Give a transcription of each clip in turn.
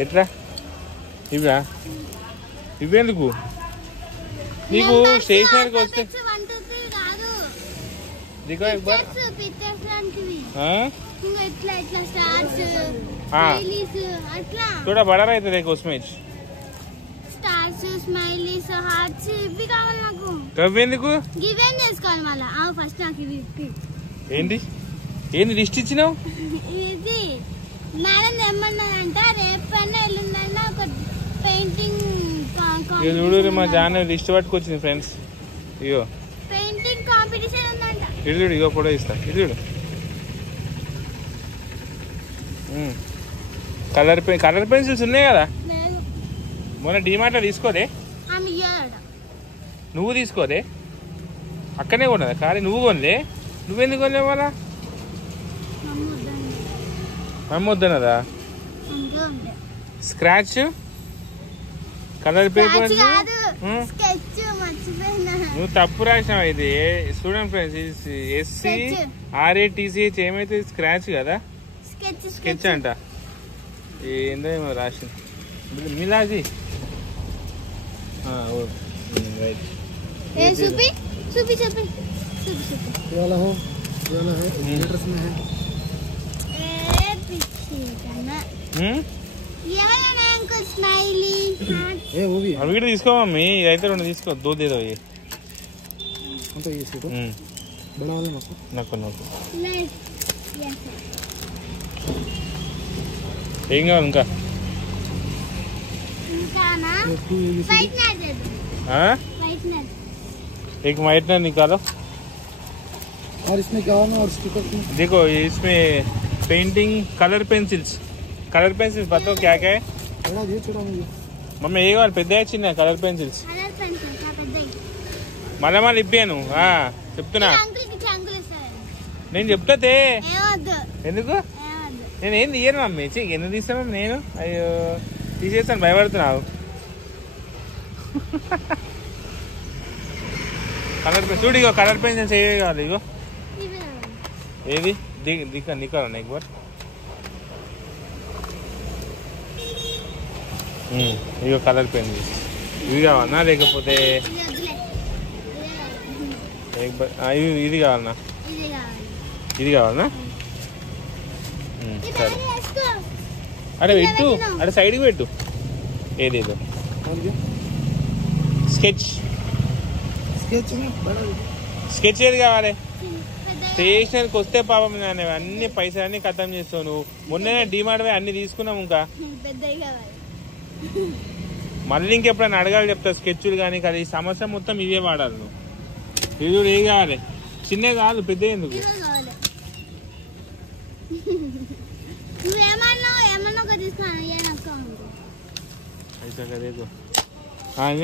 ఎట్లా ఇవా ఇవేందుకు నీకు స్టేషనరీకి వస్తే దిగో ఎక్బర్ थोड़ा बड़ा रहता देखो उसमें స్టార్స్ స్మైలీస్ హార్ట్స్ ఇవి కావాలి నాకు కవ్వేందుకు గివెన్ చేసుకోవాలి మళ్ళా ఫస్ట్ నాకు ఇది ఏంటి ఏంది లిస్ట్ ఇచ్చినావు ఇది మేడం ఏమన్నారంటే రేపన్నా ఎల్లుండన్నా ఒక పెయింటింగ్ చూడు మా జాన లిస్ట్ పట్టుకొచ్చింది ఫ్రెండ్స్ ఇగో పెయింటింగ్ కాంపిటీషన్ ఉందంట ఇటు చూడు ఇగో ఫోటో ఇస్తా ఇటు చూడు కలర్ పెన్సిల్స్ ఉన్నాయి కదా మొన్న డిమార్ట్ లో తీసుకోదే నువ్వు తీసుకోదే అక్కడనే కొన్నదా కానీ నువ్వు కొనలే నువ్వెందుకు కొనలేవు వాళ్ళ మమ్మ వద్దన్నదా స్క్రాచ్ కలర్ పేపర్ నువ్వు తప్పు రాసినావు అయితే స్టూడెంట్ ఫ్రెండ్స్ SCRATCH ఏమైతే స్క్రాచ్ కదా స్కెచ్ అంట ఏందో ఏమో రాసింది మిలాజీ राइट सुपी सुपी सुपी ये वाला हो ये वाला है लीटर्स में है पीछे करना ये वाला ना अंकल स्माइली ये वो भी है अभी इसको मम्मी इधर उन्हें इसको दो दे दो ये तो ये इसको बड़ा वाला नको नहीं ఏంగా ఇంకా ना वाइटनर दे दो हाँ वाइटनर एक वाइटनर निकालो और इसमें क्या होना और स्टिकर देखो इसमें पेंटिंग कलर पेंसिल्स बताओ क्या क्या है थोड़ा ये छोड़ा मुझे मम्मी एक बार పెద్ద చిన్న కలర్ పెన్సిల్స్ మళ్ళా ఇప్పాను చెప్తున్నా నేను చెప్తాతే ఎందుకు నేను ఏం తీయను మమ్మీ ఎందుకు తీస్తాను మమ్మీ నేను అయ్యో తీసేస్తాను భయపడుతున్నావు కలర్ పెన్ చూడు ఇగో కలర్ పెన్సిల్స్ ఏవే కావాలి ఇగో ఏది నికాలన్నా ఎక్బర్ ఇగో కలర్ పెన్సిల్స్ ఇవి కావాలన్నా లేకపోతే ఇది కావాలన్నా ఇది కావాలన్నా సరే అరే పెట్టు అరే సైడ్కి పెట్టు ఏదేదో స్కెచ్ ఏది కావాలి స్టేషనరీకి వస్తే పాపం నేను అన్ని పైసలన్నీ ఖతం చేస్తావు నువ్వు మొన్ననే డిమార్ట్ పోయి అన్ని తీసుకున్నావు ఇంకా మళ్ళీ ఇంకెప్పుడైనా అడగాలి చెప్తా స్కెచ్లు కానీ కదా ఈ సంవత్సరం మొత్తం ఇవే వాడాలి నువ్వు ఇది ఏ కావాలి చిన్నవి కాదు పెద్ద ఎందుకు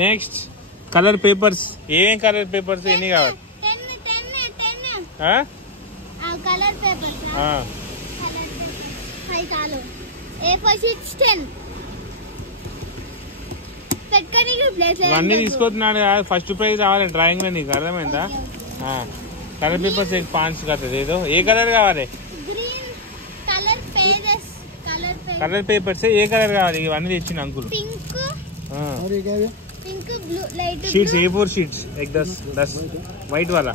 నెక్స్ట్ కలర్ పేపర్స్ ఏం కలర్ పేపర్స్ ఎన్ని కావాలి కలర్ పేపర్స్ ఇవన్నీ తీసుకొస్తున్నాడు ఫస్ట్ ప్రైజ్ రావాలి డ్రాయింగ్ లో నీకు అర్థమైందా కలర్ పేపర్స్ 5 కదా ఏదో ఏ కలర్ కావాలి కలర్ పేపర్స్ ఏ కలర్ కావాలి ఇవన్నీ తెచ్చిన అంకుల్ शीट्स A4 शीट्स एक 10 वाइट वाला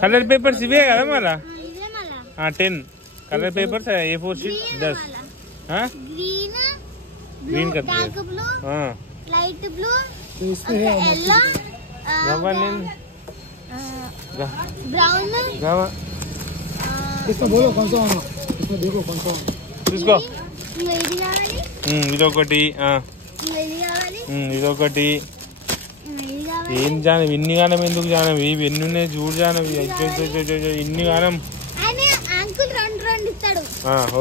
कलर पेपर्स इवे కదా మళ్ళా 10 colour papers A4 sheet 10 green कर दे लाइट ब्लू येलो ब्राउन इसमें बोलो कौन सा होना इसमें देखो कौन सा होना తీసుకో ఇదొకటి ఇదొకటి ఏం జానవి ఇన్ని గానం ఎందుకు జానవి ఇవి ఎన్ని ఉన్నాయి చూడు జానవి ఇన్ని గానం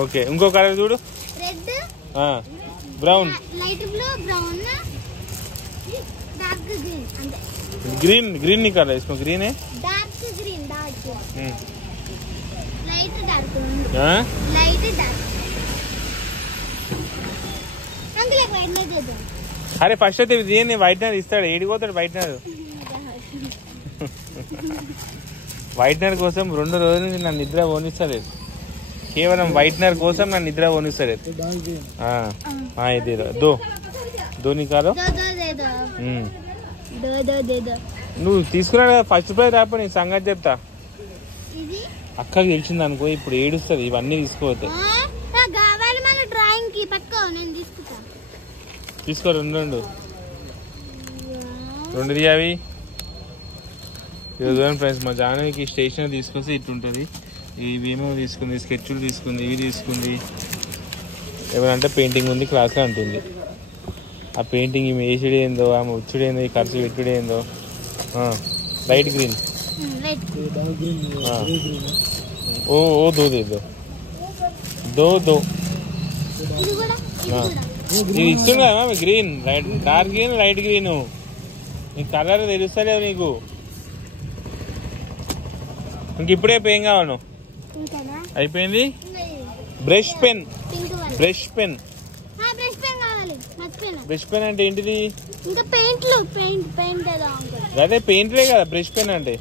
ఓకే ఇంకో కలర్ చూడు బ్రౌన్ ग्रीन निकाला इसमें ग्रीन है dark green dark light dark uncle एक वाइटनर दे दो अरे फर्स्ट అయితే దీని వైట్నర్ ఇస్తాడు ఏడిపోతాడు వైట్నర్ కోసం 2 రోజుల నుంచి నా నిద్ర పోనిస్తలేదు కేవలం వైట్నర్ కోసం నన్ను నిద్ర కొనిస్తాడు. ఇదేదో దో నికాలో నువ్వు తీసుకున్నాడు కదా ఫస్ట్ ప్రైజ్ రాపో నీ సంగతి చెప్తా. అక్కకి గెలిచింది అనుకో ఇప్పుడు ఏడుస్తుంది ఇవన్నీ తీసుకోవద్దు. తీసుకో రెండు అవి ఫ్రెండ్స్. మా జానవికి స్టేషనరీ తీసుకొస్తే ఇట్లుంటుంది. ఇవేమో తీసుకుంది, స్కెచ్లు తీసుకుంది, ఇవి తీసుకుంది. ఏమనంటే పెయింటింగ్ ఉంది క్లాస్లో అంటుంది. ఆ పెయింటింగ్ ఈమె వేసుడేందో ఆమె వచ్చుడేందో ఈ ఖర్చు పెట్టుడేందో. లైట్ గ్రీన్ ఓ దో ఇది ఇస్తుంది కదా green light dark green light green. నీ కలర్ తెలుస్తలేవు నీకు. ఇంక ఇప్పుడే ఏం కావాలి? అయిపోయింది. బ్రష్ పెన్ అంటే ఏంటిది? అదే పెయింట్లే కదా బ్రష్ పెన్ అంటే.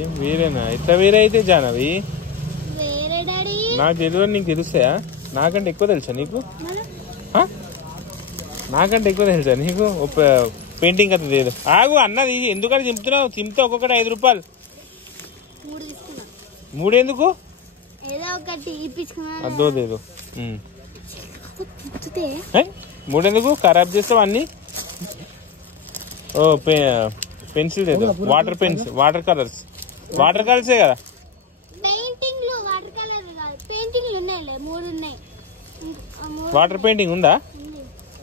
ఏం వేరేనా? ఎట్లా వేరే అయితే జానవి? నాకు తెలియదు నీకు తెలుస్తాయా? నాకంటే ఎక్కువ తెలుసా నీకు? నాకంటే ఎక్కువ తెలుసా నీకు? పెయింటింగ్ కదా లేదు. ఆగు అన్నది ఎందుకంటే చింపుతున్నావు? చింపితే ఒక్కొక్కటి 5 రూపాయలు. 3 ఎందుకు? అదో లేదు 3 ఎందుకు? ఖరాబ్ చేస్తావు అన్ని. ఓ పెన్సిల్ లేదు. వాటర్ పెన్స్ వాటర్ కలర్సే కదా. వాటర్ పెయింటింగ్ ఉందా?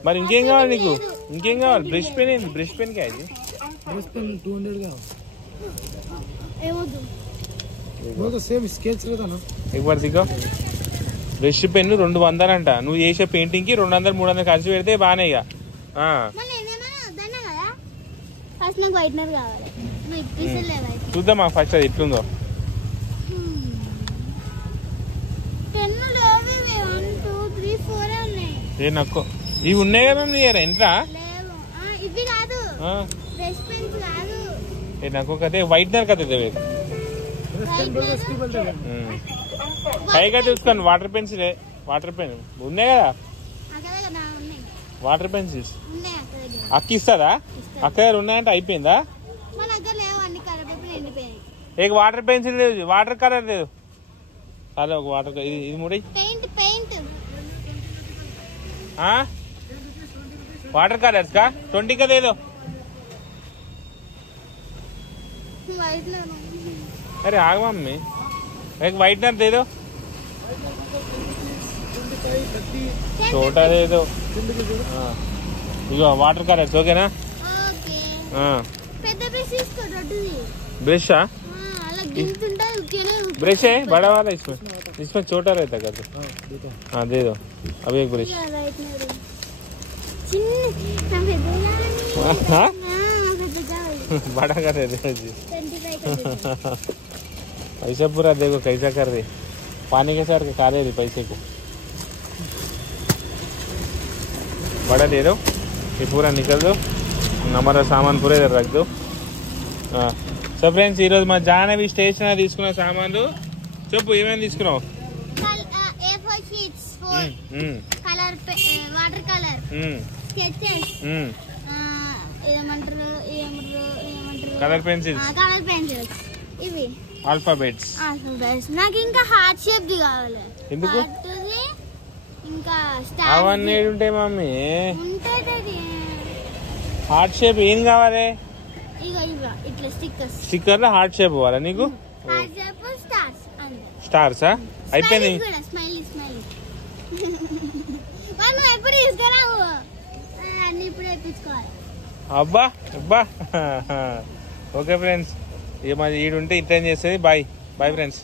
మరి ఇంకేం కావాలి నీకు? ఇంకేం కావాలి? బ్రష్ పెన్ ఏంది? బ్రష్ పెన్ కా ఇది? బ్రష్ పెన్ 200 అంట. నువ్వు చేసే పెయింటింగ్ కి 200-300 ఖర్చు పెడితే బానే. ఇక చూద్దామా ఫస్ట్ అది ఎట్లుందో. ఏ నక్కో ఇవి ఉన్నాయి కదా నీ ఇంట్రా. నాకు కదే వైట్నర్ కదా పైగా చూసుకోండి. వాటర్ పెన్సిల్ వాటర్ పెన్ ఉన్నాయి కదా. వాటర్ పెన్సిల్స్ అక్క ఇస్తుందా? అక్క దగ్గర ఉన్నాయంటే అయిపోయిందా? एक वाटर पेंसिल दे, वाटर कलर दे दो. हेलो वाटर ఇది ముడి పెయింట్ हां वाटर कलर्स का 20 का दे दो. व्हाइटनर. अरे आग मम्मी एक व्हाइटनर दे दो. छोटा दे दो. हां ఇగో వాటర్ కలర్స్ ఓకేనా? ఓకే. పెద్ద బ్రష్ తీసుకో రొట్టుది. బ్రషా? అలా గింతుంటా ఉకేనే. ब्रश है बड़ा वाला इसमें छोटा रहता है क्या? हाँ दे दो अब एक ब्रश. बड़ा कर रहे थे जी. पैसा पूरा देखो कैसा कर रही. पानी के साथ खा रही पैसे को. बड़ा दे दो. ये पूरा निकल दो. हमारा सामान पूरे इधर रख दो. సో ఫ్రెండ్స్ ఈ రోజు మా జాహ్నవి స్టేషనరీ తీసుకున్న సామాన్లు చెప్పు ఏమేమి తీసుకున్నావు? A4 sheets 4 colour water colour sketches ఏమంటారు కలర్ పెన్సిల్స్ ఇవి ఆల్ఫాబెట్స్. నాకు ఇంకా హార్ట్ షేప్ ది కావాలి. ఎందుకు? ఇంకా స్టార్ అవన్నీ ఉంటాయి మమ్మీ. ఉంటది హార్ట్ షేప్ ఏం కావాలి? ఇట్లా స్టిక్కర్ లో హార్ట్ షేప్ కావాలా నీకు? స్టార్సా అయిపోయింది. అబ్బా అబ్బా ఓకే ఫ్రెండ్స్ ఇక మరి ఈడుంటే ఇంటర్న్ చేసేది. Bye bye friends.